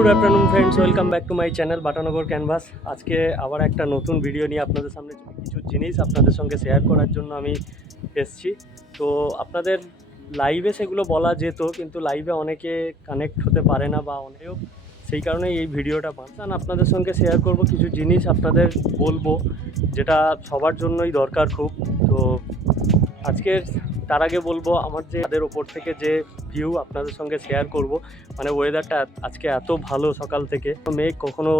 Good afternoon friends, welcome back to my channel Batanagar canvas. আজকে আবার একটা নতুন ভিডিও নিয়ে আপনাদের সামনে কিছু জিনিস আপনাদের সঙ্গে শেয়ার করার জন্য আমি এসেছি। তো আপনাদের লাইভে সেগুলো বলা যেত, কিন্তু লাইভে অনেকে কানেক্ট হতে পারে না বা অনেকেও সেই কারণে এই ভিডিওটা বানান আপনাদের সঙ্গে শেয়ার করব, কিছু জিনিস আপনাদের বলব, যেটা সবার জন্যই দরকার খুব। তো আজকের তার আগে বলব, আমার যে তাদের ওপর থেকে যে ভিউ আপনাদের সঙ্গে শেয়ার করব মানে ওয়েদারটা আজকে এত ভালো সকাল থেকে। মেঘ কখনো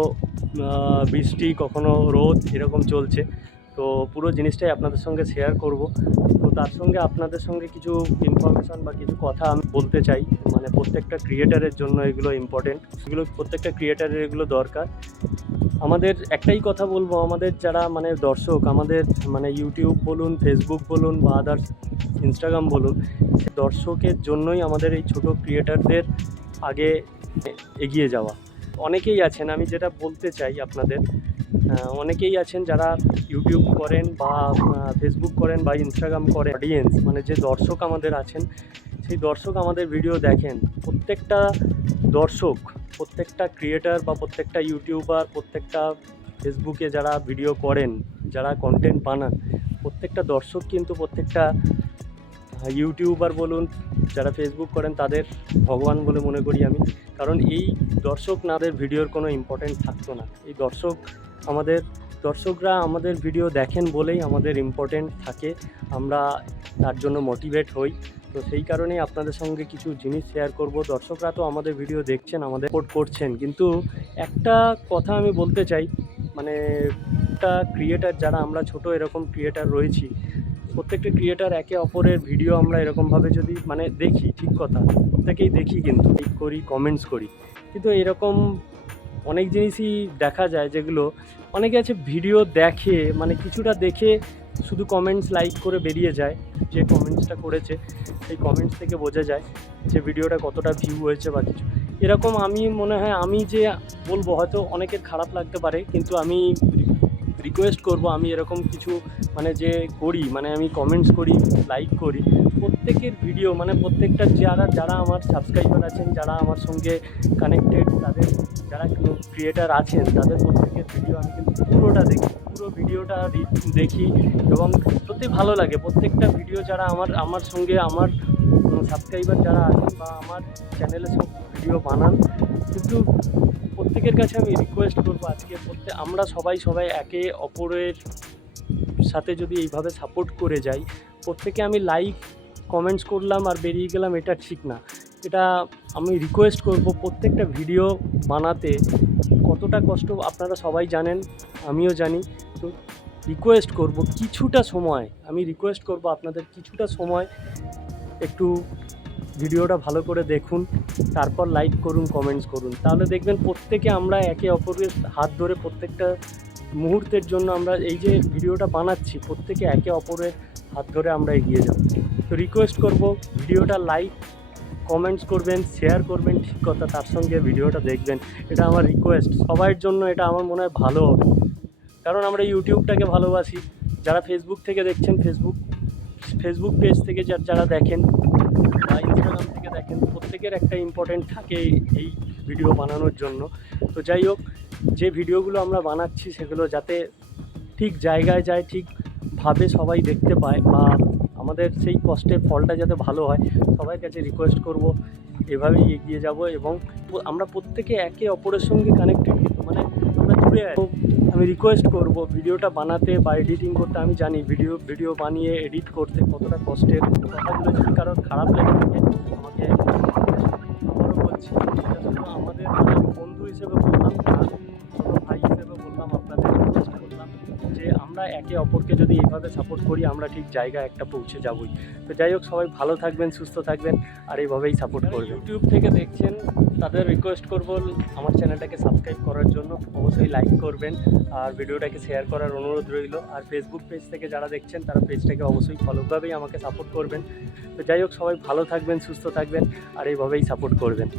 বৃষ্টি, কখনো রোদ, এরকম চলছে। তো পুরো জিনিসটাই আপনাদের সঙ্গে শেয়ার করব। তো তার সঙ্গে আপনাদের সঙ্গে কিছু ইনফরমেশান বা কিছু কথা আমি বলতে চাই। মানে প্রত্যেকটা ক্রিয়েটারের জন্য এগুলো ইম্পর্টেন্ট এগুলো প্রত্যেকটা ক্রিয়েটারের এগুলো দরকার। আমাদের একটাই কথা বলব, আমাদের যারা মানে দর্শক, আমাদের মানে ইউটিউব বলুন ফেসবুক বলুন বা আদার্স ইনস্টাগ্রাম বলুন দর্শকের জন্যই আমাদের এই ছোট ক্রিয়েটারদের আগে এগিয়ে যাওয়া। অনেকেই আছেন, আমি যেটা বলতে চাই আপনাদের অনেকেই আছেন যারা ইউটিউব করেন বা ফেসবুক করেন বা ইনস্টাগ্রাম করেন। অডিয়েন্স মানে যে দর্শক আমাদের আছেন, সেই দর্শক আমাদের ভিডিও দেখেন। প্রত্যেকটা দর্শক, প্রত্যেকটা ক্রিয়েটার বা প্রত্যেকটা ইউটিউবার প্রত্যেকটা ফেসবুকে যারা ভিডিও করেন, যারা কন্টেন্ট বানান, প্রত্যেকটা দর্শক কিন্তু প্রত্যেকটা ইউটিউবার বলুন, যারা ফেসবুক করেন, তাদের ভগবান বলে মনে করি আমি। কারণ এই দর্শক নাদের ভিডিওর কোনো ইম্পর্টেন্ট থাকতো না। এই দর্শক আমাদের, দর্শকরা আমাদের ভিডিও দেখেন বলেই আমাদের ইম্পর্টেন্ট থাকে। আমরা তার জন্য মোটিভেট হই। তো সেই কারণেই আপনাদের সঙ্গে কিছু জিনিস শেয়ার করব। দর্শকরা তো আমাদের ভিডিও দেখছেন, আমাদের সাপোর্ট করছেন। কিন্তু একটা কথা আমি বলতে চাই মানে একটা ক্রিয়েটার যারা আমরা ছোট এরকম ক্রিয়েটার রয়েছি প্রত্যেকটা ক্রিয়েটার একে অপরের ভিডিও আমরা এরকমভাবে যদি মানে দেখি, ঠিক কথা, প্রত্যেকেই দেখি কিন্তু ঠিক করি কমেন্টস করি। কিন্তু এরকম অনেক জিনিসই দেখা যায় যেগুলো অনেকে আছে ভিডিও দেখে মানে কিছুটা দেখে শুধু কমেন্টস লাইক করে বেরিয়ে যায়, যে কমেন্টসটা করেছে, সেই কমেন্টস থেকে বোঝা যায় যে ভিডিওটা কতটা ভিউ হয়েছে বা কিছু। এরকম আমি মনে হয়, আমি যে বলব, হয়তো অনেকের খারাপ লাগতে পারে, কিন্তু আমি রিকোয়েস্ট করব, আমি এরকম কিছু মানে যে করি মানে আমি কমেন্টস করি লাইক করি, প্রত্যেকের ভিডিও মানে প্রত্যেকটা যারা যারা আমার সাবস্ক্রাইবার আছেন, যারা আমার সঙ্গে কানেক্টেড তাদের, যারা ক্রিয়েটার আছেন, তাদের প্রত্যেকের ভিডিও আমি কিন্তু পুরোটা দেখি, পুরো ভিডিওটা দেখি এবং সত্যি ভালো লাগে। প্রত্যেকটা ভিডিও যারা আমার আমার সঙ্গে, আমার সাবস্ক্রাইবার যারা আছেন বা আমার চ্যানেলে সব ভিডিও বানান। কিন্তু প্রত্যেকের কাছে আমি রিকোয়েস্ট করব আজকে প্রত্যেক আমরা সবাই সবাই একে অপরের সাথে যদি এইভাবে সাপোর্ট করে যাই, প্রত্যেকে আমি লাইক কমেন্টস করলাম আর বেরিয়ে গেলাম, এটা ঠিক না। এটা আমি রিকোয়েস্ট করব প্রত্যেকটা ভিডিও বানাতে, কতটা কষ্ট আপনারা সবাই জানেন, আমিও জানি। তো রিকোয়েস্ট করব কিছুটা সময়, আমি রিকোয়েস্ট করব আপনাদের কিছুটা সময়, একটু ভিডিওটা ভালো করে দেখুন, তারপর লাইক করুন কমেন্টস করুন। তাহলে দেখবেন প্রত্যেকে আমরা একে অপরের হাত ধরে প্রত্যেকটা মুহূর্তের জন্য আমরা এই যে ভিডিওটা বানাচ্ছি, প্রত্যেকে একে অপরের হাত ধরে আমরা এগিয়ে যাব। তো রিকোয়েস্ট করব, ভিডিওটা লাইক কমেন্টস করবেন শেয়ার করবেন, ঠিক কথা, তার সঙ্গে ভিডিওটা দেখবেন। এটা আমার রিকোয়েস্ট সবার জন্য এটা আমার মনে হয় ভালো হবে। কারণ আমরা ইউটিউবটাকে ভালোবাসি। যারা ফেসবুক থেকে দেখছেন ফেসবুক ফেসবুক পেজ থেকে যারা দেখেন ইনস্টাগ্রাম থেকে দেখেন, প্রত্যেকের একটা ইম্পর্টেন্ট থাকে এই- ভিডিও বানানোর জন্য তো যাই হোক, যে ভিডিওগুলো আমরা বানাচ্ছি সেগুলো যাতে ঠিক জায়গায় যায়, ঠিকভাবে সবাই দেখতে পায় বা আমাদের সেই কষ্টের ফলটা যাতে ভালো হয়, সবার কাছে রিকোয়েস্ট করব, এভাবেই এগিয়ে যাব এবং আমরা প্রত্যেকে একে অপরের সঙ্গে কানেক্টেড মানে আমরা। তো আমি রিকোয়েস্ট করব ভিডিওটা বানাতে বা এডিটিং করতে, আমি জানি ভিডিও ভিডিও বানিয়ে এডিট করতে কতটা কষ্টের। কথাগুলো যদি কারোর খারাপ লেগে আমাকে বলছি। আমাদের বন্ধু হিসেবে বললাম আমরা একে অপরকে যদি এইভাবে সাপোর্ট করি আমরা ঠিক জায়গায় একটা পৌঁছে যাবই। তো যাই হোক সবাই ভালো থাকবেন সুস্থ থাকবেন আর এইভাবেই সাপোর্ট করবেন। ইউটিউব থেকে দেখছেন তাদের রিকোয়েস্ট করব আমার চ্যানেলটাকে সাবস্ক্রাইব করার জন্য। অবশ্যই লাইক করবেন আর ভিডিওটাকে শেয়ার করার অনুরোধ রইল। আর ফেসবুক পেজ থেকে যারা দেখছেন তারা পেজটাকে অবশ্যই ফলোভাবেই আমাকে সাপোর্ট করবেন। তো যাই হোক সবাই ভালো থাকবেন সুস্থ থাকবেন আর এইভাবেই সাপোর্ট করবেন।